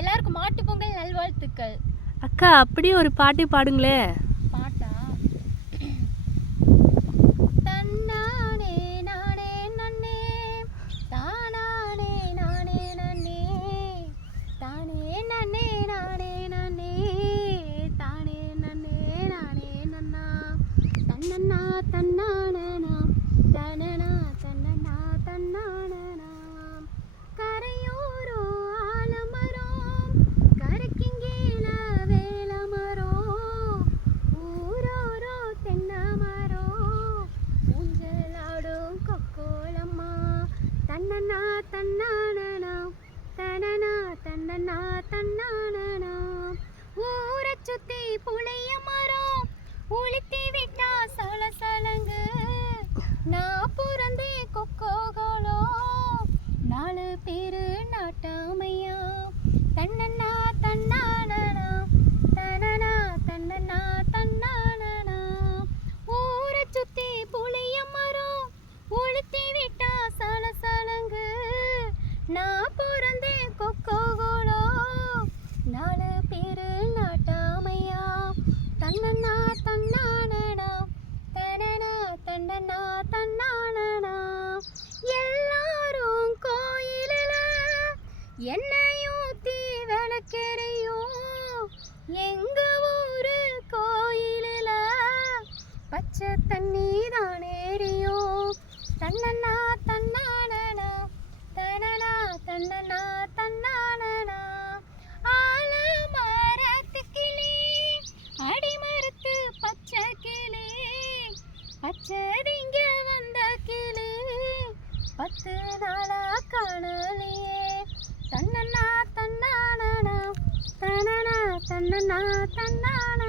எல்லாருக்கும் மாட்டுப் பொங்கல் நல்வாழ்த்துக்கள். அக்கா அப்படியே ஒரு பாட்டு பாடுங்களே. பாட்டா? தன்னானே நானே நன்னே தானானே நானே நன்னே தானே நன்னே நானே நன்னே தானே நன்னே நானே நன்னா தன்னன்னா தன்னானனா தனனா தன்னனா தன்னானனா கரையோரோ ஆலமரம் கரைக்கிங்கேல வேலமரம் ஊரோரோ தென்னமரம் ஊஞ்சலாடும் கொக்கோலம்மா தன்னனா தன்னானனா தனனா தன்னனா தன்னானனா ஊரைச் சுத்தி புளிய மரம் உளுத்தி விட்டா சலசலங்கு நான் பிறந்தே கொக்கோகோலோ 4 பேரு நாட்டாமையா தன்னனா தன்னானனா தனனா தன்னனா தன்னானனா ஊரைச் சுத்தி புளிய மரம் உளுத்தி விட்டா சலசலங்கு நான் பிறந்தே கொக்கோகோலோ 4 பேரு நாட்டாமையா தன்னனா தன்னானனா தனனா தன்னனா தன்னானனா எல்லாரும் கோயிலில எண்ணெய் ஊத்தி விளக்கெரியும் எங்க ஊரு கோயிலில பச்சை தண்ணி தான் எரியும் தன்னனா தன்னானனா தனனா தன்னனா தன்னானனா ஆலமரத்து கிளி அடிமரத்து பச்சை கிளி பச்சதிங்க வந்த கிளி 10 நாளா காணலையே தன்னனா தன்னானனா தனனா தன்னனா தன்னானனா